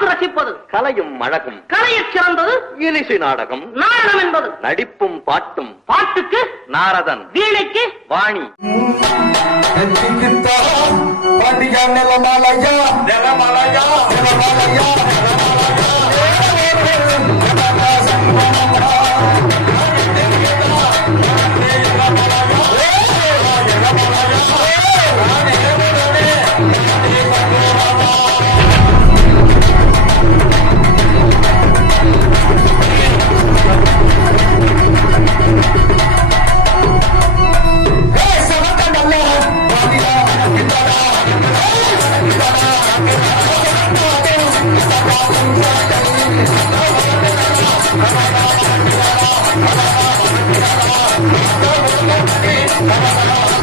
பார்த்து ரசிப்பது. கலையும் அழகும். கலையச் சிறந்தது. இலிசை நாடகம். நாடகம் என்பது. நடிப்பும் பாட்டும். பாட்டுக்கு. நாரதன். வீணைக்கு. வாணி. பாண்டியா நிலமலையா நிலமலையா நிலமலையா.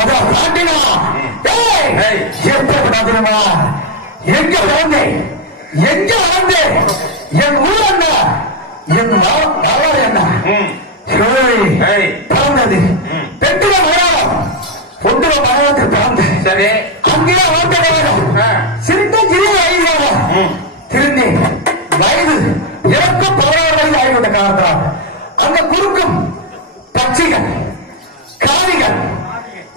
மகா பாண்டியா ஏய் ஏய். எப்ப தெரியுமா எங்க வளர்ந்தேன் எங்க வளர்ந்தேன் என் ஊர் என்ன? என் வரலாறு என்ன. பிறந்தது. ம். பெட்டுல மரம் பொண்டுல மரணத்தில் பிறந்தேன் சரி. அங்கேயே நேரம் ஆ. சிறிந்த சிறிய. திருந்தி வயது எனக்கு பதினாறு வயது ஆகிவிட்ட காரணத்தால் அங்க குறுக்கும் பச்சைகள் காவிகள்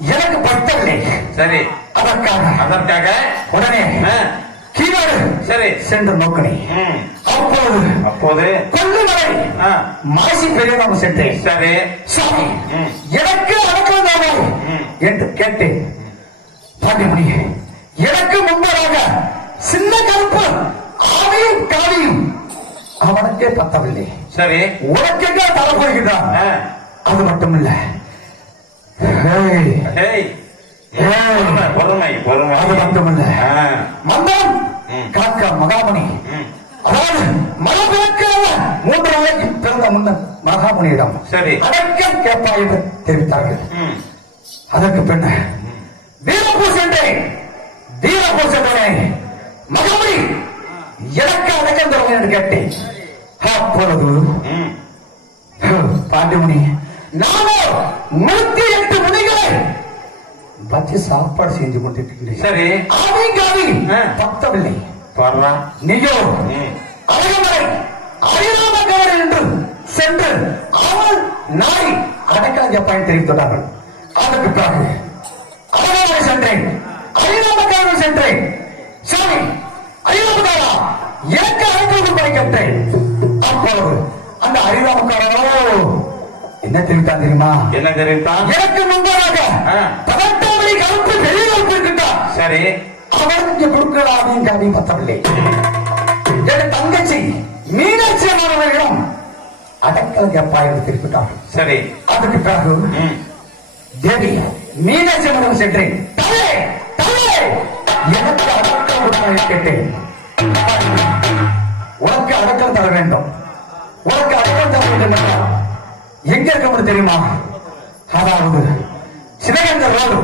எனக்கு பத்தவில்லை சரி. அதற்காக அதற்காக? உடனே கீழாடு சரி. சென்று நோக்கினேன். அப்போது அப்போது? கொல்லுமலை மாசி பெரியவங்க சென்றேன். சரி. சாமி. எனக்கு அடக்கம் தானே. என்று கேட்டேன். பாண்டிமணி எனக்கு முன்பதாக சின்ன கருப்பு ஆவியும் காவியும் அவனுக்கே பத்தவில்லை. சரி. உனக்கெங்க தலை போய்கிறான் ஆ, அது ஏய் ஏய், பொறுமை பொறுமை அது மட்டுமில்ல. ஆ, மந்தம் ம். காக்கா மகாமணி. அதாவது மழை பிறக்காத மூன்று நாளைக்கு பிறந்த முன்னர் மகாமுனியிடம் சரி. அடக்க கேட்பா என்று தெரிவித்தார்கள். அதற்கு பின்ன வீரப்பூர் சென்றேன் மகாமணி எனக்கு அடக்கம் தருவேன் என்று கேட்டேன். அப்பொழுது ம். நானோ நூத்தி எட்டு முனிகளை வச்சு சாப்பாடு செஞ்சு கொண்டிருக்கின்றேன் சரி. ஆவி காவி ஆ. பத்தவில்லை வர்றா நீயோ. அழகமலை அறியாமக்காரன் என்று சென்று அவள் நாய் அடக்காத பயன் தெரிவித்துள்ளார்கள் அதற்கு பிறகு அழகாமலை சென்றேன். அறியாமக்காரன் சென்றேன். சாமி அறியாமக்காரா எனக்கு அழைப்பு படிக்கின்றேன் அப்பொழுது அந்த அறியாமக்காரனோ என்ன தெரிவித்தான் தெரியுமா? என்ன தெரிவித்தான் எனக்கு முன்பதாக ஆ. பதட்டாமலை கருப்பு வெளியே கருப்பு இருக்கின்றான் சரி அவனுக்கு கொடுக்கலாதையும் கவி பத்தவில்லை. என் தங்கச்சி மீனாட்சி அம்மாவர்களிடம் அடக்கல் எப்பா என்று தெரிவித்தார்கள். சரி. அதற்கு பிறகு. தேவி மீனாட்சி அம்மனிடம் சென்றேன். தலே தலே எனக்கு அடக்கம் கொடுக்க கேட்டேன். உனக்கு அடக்கம் தர வேண்டும். உனக்கு அடக்கம் தர வேண்டும் எங்க இருக்க முடியும் தெரியுமா அதாவது Sivaganga road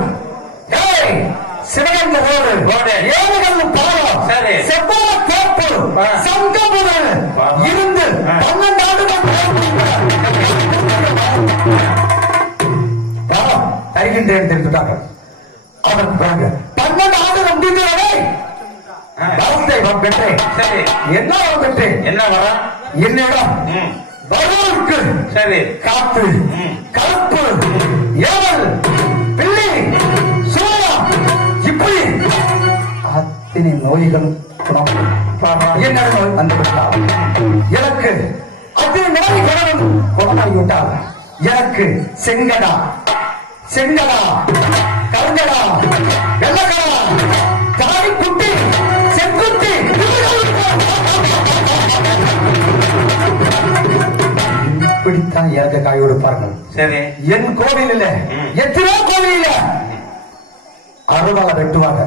Sivaganga road road. ஏழுகல் பாலம் சரி. செவ்வாய் தோப்பு ஆ. இருந்து. பன்னெண்டு ஆண்டுகள் தருகின்றேன் அதற்கு பிறகு பன்னெண்டு ஆண்டுகள் முடிந்தவரை. வரத்தை பெற்றேன் சரி என்ன பெற்றேன் என்ன வரா என்னிடம் ம். சரி. காப்பு கருப்பு ஏவல். பிள்ளை சூழா இப்படி. அத்தனை நோய்களும் என்ன வந்துவிட்டார் எனக்கு அத்தனை நிலைமை கணவன் குணமாகிவிட்டார் எனக்கு செங்கடா. செங்கடா. கருங்கடா. வெள்ளக்கடா. தாடி குட்டி இப்படித்தான் எனக்கு காய் கொடுப்பார்கள் சரி. என் கோவிலில். எத்தனையோ கோவிலில் அறுவாலை வெட்டுவாங்க.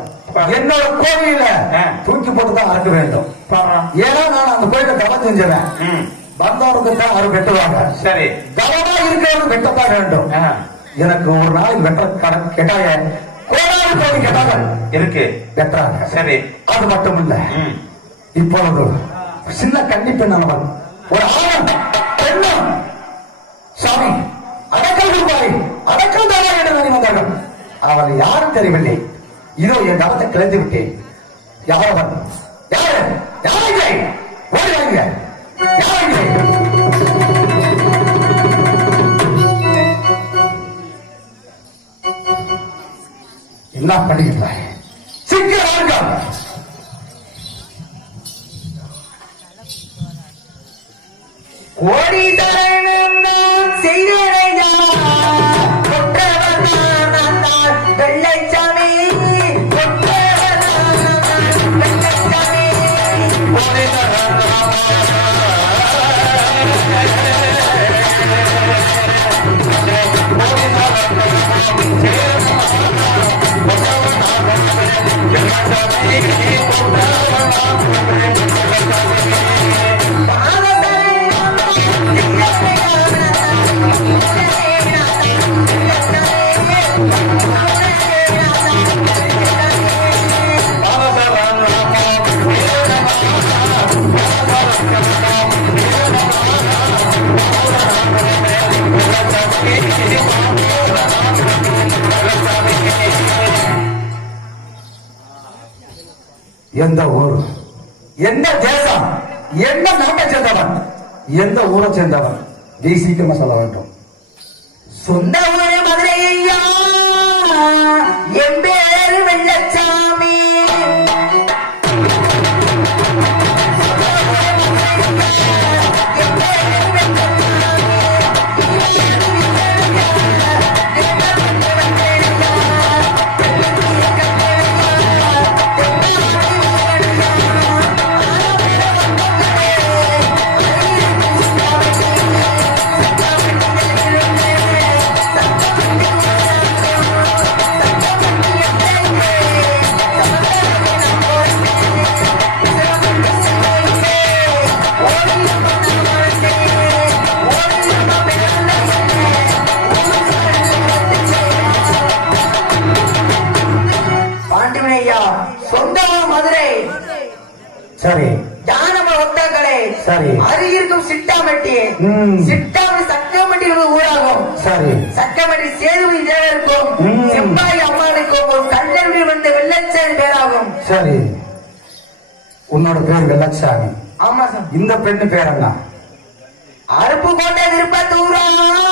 என்னோட கோவிலில். தூக்கி போட்டு தான் அறுக்க வேண்டும். ஏன்னா நான் அந்த கோயில தவம் செஞ்சுவேன். வந்தவருக்கு தான் அறு வெட்டுவாங்க. சரி. கவனமா இருக்கிறவங்க வெட்டத்தான் வேண்டும். எனக்கு ஒரு நாளைக்கு வெட்ட கடன் கேட்டாங்க. கோடாலி கோடி கேட்டாங்க. இருக்கு. வெட்டுறாங்க. சரி. அது மட்டும் இல்ல ம். இப்பொழுது சின்ன கன்னி பெண்ணானவன் ஒரு ஆணும் பெண்ணும் சாமி அடக்கல் கொடுப்பாரு. அடக்கல் தானா என்று நடி வந்தார்கள் அவள் யாரும் தெரியவில்லை இதோ என் கவத்தை கிளந்து விட்டேன். யார் அவன் யார்? யார் இல்லை? ஓடி வாங்க. இல்லை? என்ன பண்ணுகிறாய் சீக்கிரம் வாருங்க கோடி எந்த ஊர்? எந்த தேசம்? எந்த நாட்டை சேர்ந்தவன்? எந்த ஊரை சேர்ந்தவன்? நீ சீக்கிரமா சொல்ல வேண்டும். சொந்த ஊரே மதுரையா? என் பேரு வெள்ளச்சாமி. சரி. ஜானம ஒத்தங்களே சரி. அருகிருக்கும் சிட்டாமட்டி. சிட்டாமட்டி சட்டமட்டி ஊராகும். சரி. சட்டமட்டி சேதுபதி தேவருக்கும். செம்பாய் அம்மானுக்கும் ஒரு கல்லூரி வந்த வெள்ளச்சாமி பேராகும். சரி. உன்னோட பேர் வெள்ளச்சாமி ஆமா சார். இந்த பெண்ணு பேர் என்ன அருப்புக்கோட்டை திருப்பத்தூரா? அண்ணன்